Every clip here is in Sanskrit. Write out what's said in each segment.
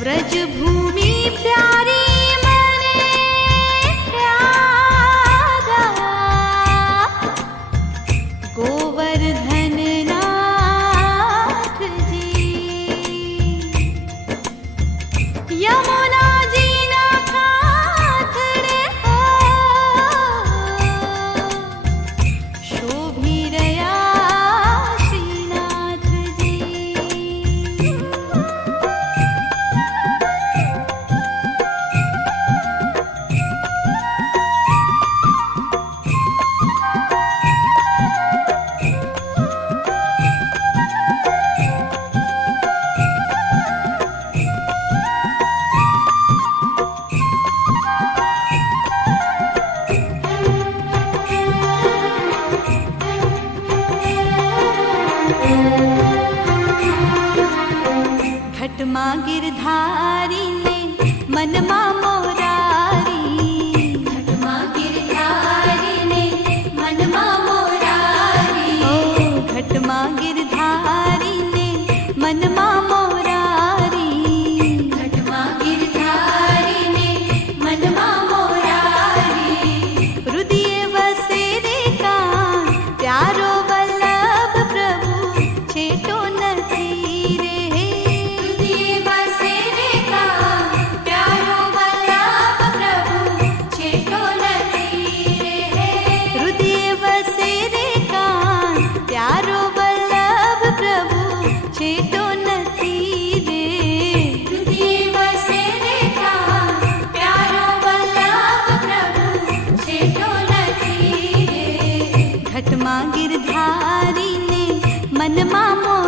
ब्रज गिर्धारि मनमा घटमा गिरधारी ने मनमा मोह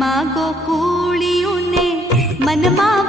મનમાં ગોકુળિયું ને મનમાં